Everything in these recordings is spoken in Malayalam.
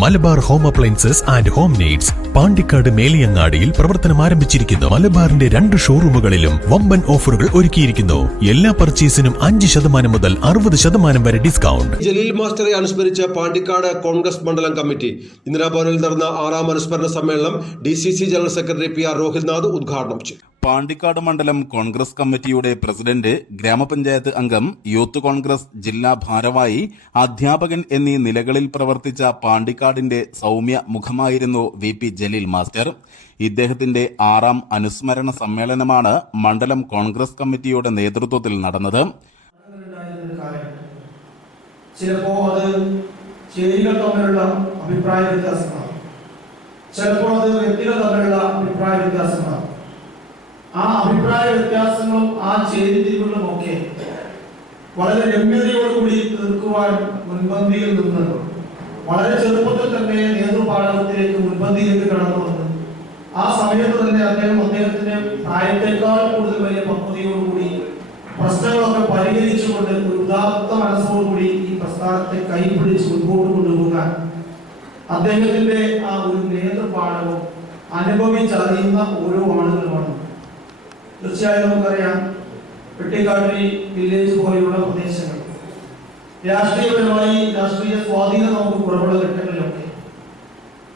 Malabar home appliances and home needs Pandikkad മേലിയങ്ങാടിയിൽ പ്രവർത്തനം ആരംഭിച്ചിരിക്കുന്നു. മലബാറിന്റെ 2 ഷോറൂമുകളിലും വമ്പൻ ഓഫറുകൾ ഒരുക്കിയിരിക്കുന്നു. എല്ലാ പർച്ചേസിനും 5% മുതൽ 60% വരെ ഡിസ്കൗണ്ട്. ജലീൽ മാസ്റ്ററെ അനുസ്മരിച്ച പാണ്ടിക്കാട് കോൺഗ്രസ് മണ്ഡലം കമ്മിറ്റി ഇന്ദിരാഭവനിൽ നടന്ന 6ാം അനുസ്മരണ സമ്മേളനം DCC general secretary PR Rohilnath ഉദ്ഘാടനം ചെയ്തു. പാണ്ടിക്കാട് മണ്ഡലം കോൺഗ്രസ് കമ്മിറ്റിയുടെ പ്രസിഡന്റ്, ഗ്രാമപഞ്ചായത്ത് അംഗം, യൂത്ത് കോൺഗ്രസ് ജില്ലാ ഭാരവാഹി, അധ്യാപകൻ എന്നീ നിലകളിൽ പ്രവർത്തിച്ച പാണ്ടിക്കാടിന്റെ സൗമ്യ മുഖമായിരുന്നു VP ജലീൽ മാസ്റ്റർ. ഇദ്ദേഹത്തിന്റെ 6ാം അനുസ്മരണ സമ്മേളനമാണ് മണ്ഡലം കോൺഗ്രസ് കമ്മിറ്റിയുടെ നേതൃത്വത്തിൽ നടന്നത്. ചിലപ്പോൾ അത് ചേരികൾ തമ്മിലുള്ള അഭിപ്രായ വ്യത്യാസമാണ്, ചിലപ്പോൾ അത് വ്യക്തികൾ തമ്മിലുള്ള അഭിപ്രായ വ്യത്യാസമാണ്. ആ അഭിപ്രായ വ്യത്യാസങ്ങളും ആ ചേരിതിരിവുകളും ഒക്കെ വളരെ രമ്യതയോടുകൂടി തീർക്കുവാൻ മുൻപന്തിയിൽ നിന്ന് വളരെ ചെറുപ്പത്തിൽ തന്നെ നേതൃപാടവത്തിലേക്ക് മുൻപന്തിയിലേക്ക് കടന്നു വന്നു. ആ സമയത്ത് തന്നെ അദ്ദേഹത്തിന്റെ പ്രായത്തെക്കാൾ കൂടുതൽ വലിയ പക്വതയോടുകൂടി പ്രശ്നങ്ങളൊക്കെ പരിഹരിച്ചുകൊണ്ട് ഒരു ഉദാത്ത മനസ്സോടുകൂടി ഈ പ്രസ്ഥാനത്തെ കൈപിടിച്ച് മുൻപോട്ട് കൊണ്ടുപോകാൻ അദ്ദേഹത്തിന്റെ ആ ഒരു നേതൃപാടവും അനുഭവിച്ചറിയുന്ന ഓരോ ആളുകളുമാണ്. തീർച്ചയായും നമുക്കറിയാം, വെട്ടിക്കാട്ടിരി വില്ലേജ് പോലെയുള്ള പ്രദേശങ്ങൾ രാഷ്ട്രീയപരമായി രാഷ്ട്രീയ സ്വാധീനം നമുക്ക് കുറവുള്ള ഘട്ടങ്ങളിലൊക്കെ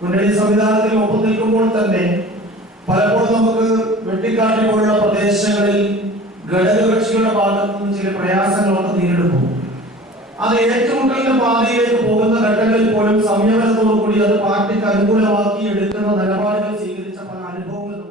മുന്നണി സംവിധാനത്തിൽ ഒപ്പം നിൽക്കുമ്പോൾ തന്നെ പലപ്പോഴും നമുക്ക് വെട്ടിക്കാട്ടിരി പോലുള്ള പ്രദേശങ്ങളിൽ ഘടകകക്ഷികളുടെ ഭാഗത്തു നിന്ന് ചില പ്രയാസങ്ങളൊക്കെ നേരിടുന്നു. അത് ഏറ്റുമുട്ടലിന്റെ പാതയിലേക്ക് പോകുന്ന ഘട്ടങ്ങളിൽ പോലും സംയമനത്തോടുകൂടി അത് പാർട്ടിക്ക് അനുകൂലമാക്കി എടുക്കുന്ന നിലപാടുകൾ സ്വീകരിച്ച പല അനുഭവങ്ങളും.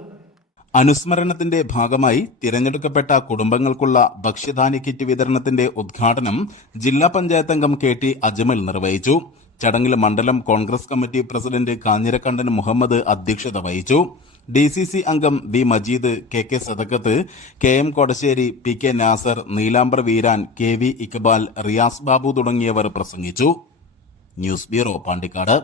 അനുസ്മരണത്തിന്റെ ഭാഗമായി തിരഞ്ഞെടുക്കപ്പെട്ട കുടുംബങ്ങൾക്കുള്ള ഭക്ഷ്യധാന്യ കിറ്റ് വിതരണത്തിന്റെ ഉദ്ഘാടനം ജില്ലാ പഞ്ചായത്ത് അംഗം KT അജ്മൽ നിർവഹിച്ചു. ചടങ്ങിൽ മണ്ഡലം കോൺഗ്രസ് കമ്മിറ്റി പ്രസിഡന്റ് കാഞ്ഞിരക്കണ്ടൻ മുഹമ്മദ് അധ്യക്ഷത വഹിച്ചു. DCC അംഗം V Majeed, KK Sadakkath, KM Kodassery, PK Nasar, Nilambar Veeran, KV Iqbal, Riyas Babu തുടങ്ങിയവർ പ്രസംഗിച്ചു. News bureau, Pandikkad.